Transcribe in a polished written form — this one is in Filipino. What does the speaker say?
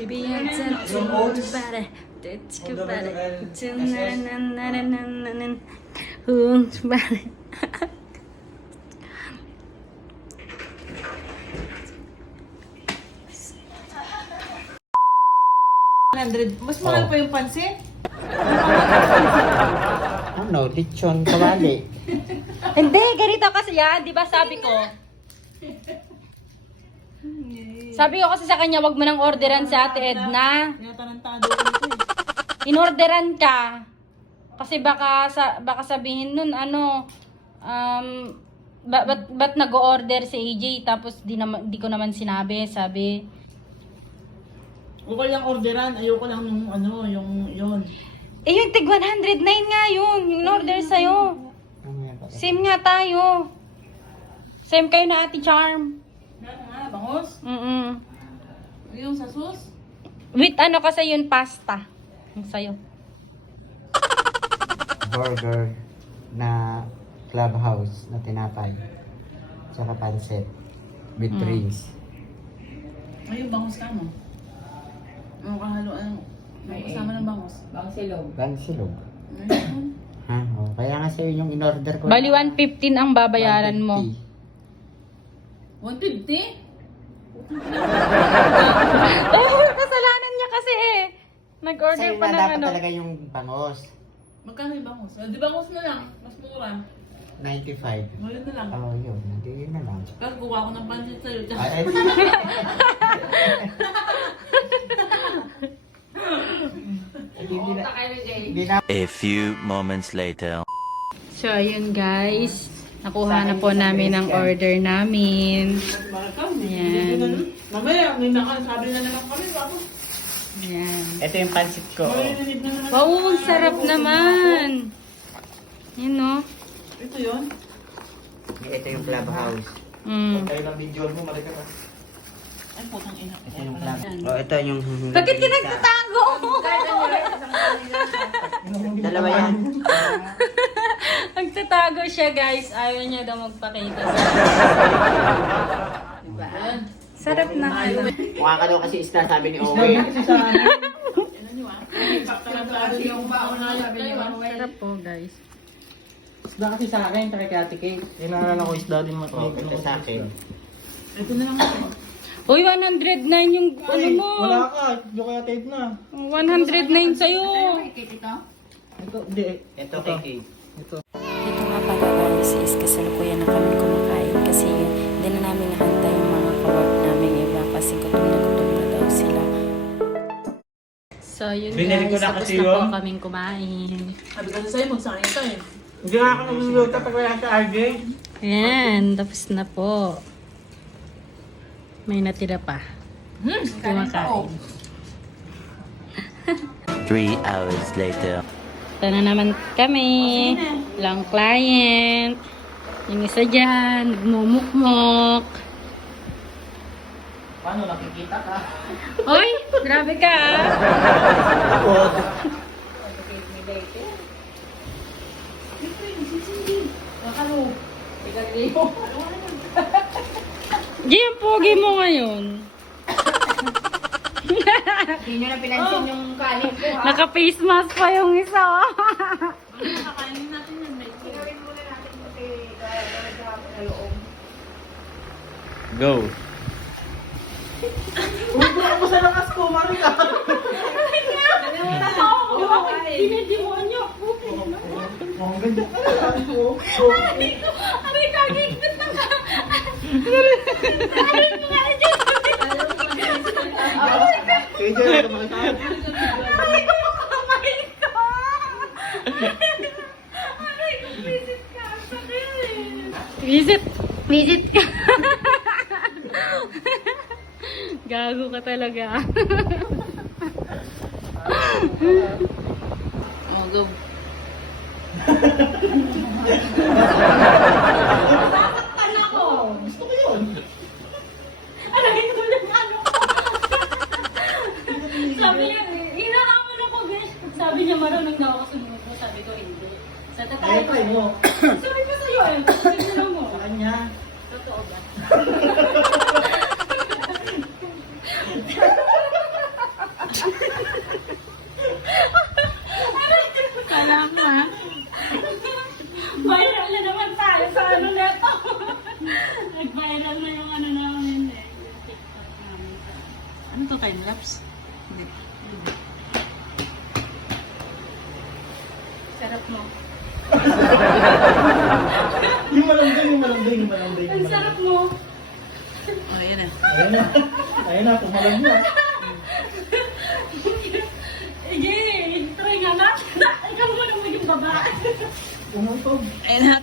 Baby, I'm tempted about it. Let's go about it. About it. 100. Mas mahal pa yung pansit. Ano, lechon kawali. Hindi, ganito kasi yan. Di ba sabi ko? Sabi ko kasi sa kanya, wag mo nang orderan si Ate Edna. Tinatarantado ko ito eh. Inorderan ka. Kasi baka sabihin nun, ano, ba't nag-order si AJ tapos di ko naman sinabi, sabi. Huwag ko lang orderan. Ayoko lang yung ano, yung yun. Eh yung tig 109 nga yun, yung order sa'yo. Same nga tayo. Same kayo na Ate Charm. Ano nga, bangos? Yung sa sus? With ano kasi yun, pasta. Yung sa'yo. Burger na clubhouse na tinapay. Tsaka pancit. With drinks. Ay, yung bangos ka mo. Ano kahalo, ano? May kasama ng bangos. Bangsilog. Ayun. Ha? Oh, kaya nga sa'yo yung in-order ko. Bali 115 ang babayaran mo. 150? Kasalanan niya kasi eh. Nag-order Sa'yo pa na ng dapat ano. talaga yung bangos. Magkano yung bangos? Di bangos na lang. Mas mura. 95. Ngayon na lang. Oh, yun. Hindi yun na lang. Kasi kuha ko ng pansit sa'yo. Ay, Hindi na. A few moments later. So ayun guys. Nakuha na po namin ang order namin. Ayan. Mamaya, may nakasabi na naman kami. Bako. Ayan. Ito yung pancit ko. Marinig na naman. Wow, ang sarap naman. Yun no. Ito yun. Ito yung clubhouse. Mm. ng video mo, malika ka. Ay, putang ina. Ito yung club. Oh, ito yung... Bakit ka nagtatago? Dalawa yan. Nagtatago siya guys. Ayaw niya daw magpakita. Diba? Sarap na ano. Mukha ka daw kasi isda, sabi ni Owen. Ano niyo ah? Tarantado yung baon na sabi niyo ah. Sarap po guys. Isda kasi sa akin, taka kay Ate Kate. Inaalala ko isda din mo. Oh, ito sa akin. Ito na lang ako. Uy, 109 yung ano mo. Wala ka, yung kay Ate Edna. 109 sa'yo. Ito, hindi. Ito kay Kate. Dito nga pala guys is kasalukuyan na kami kumakain kasi hindi na namin nahantay yung mga kawork namin iba kasi gutom na daw sila. So yun Binili ko guys, na tapos kasi na po yun. kaming kumain. Sabi kasi sa'yo, magsakay ka eh. Hindi nga ako nagluluto pag wala sa RJ. Ayan, tapos na po. May natira pa. Kumakain. 3 hours later. Ito na naman kami. Lang client. Yung isa dyan, nagmumukmok. Paano, nakikita ka? Hoy, grabe ka ah. Di, ang pogi mo ngayon. Hindi nyo na pinansin yung kanin ko ha. Naka-face mask pa yung isa. Nakakainin natin yan. Gawin muna natin kasi naghahapon na loob. Go. Huwag mo sa lakas ko, Marika. Dinedimuan niyo. Ang ganda ka na. Aray, kagigit na ka. KJ, ano makita? Aray ko yung kamay ko. Aray, visit ka. Sakit. Visit ka. Gago ka talaga. Oh, go. Nasaktan ako. Gusto ko yun. Aray, ito lang ano ko. Sabi niya, hinahamon ako, besh. Sabi niya, marunong na ako sumuko. Sabi ko, hindi. Sa tatay Ay, ko. try mo. Sabi ko sa'yo eh. Sabi mo. Sa kanya. Totoo ba? Salamat. Viral na naman tayo sa ano neto. Nag-viral na yung ano namin eh. Yung TikTok namin. Ano to, time-lapse? Hindi. Sarap mo. Yung malambing. Ang sarap mo. Oh, ayan na. Ayun na, tumalag na. Sige, try nga na. Ikaw mo na maging babae. Umutog. Ayan na,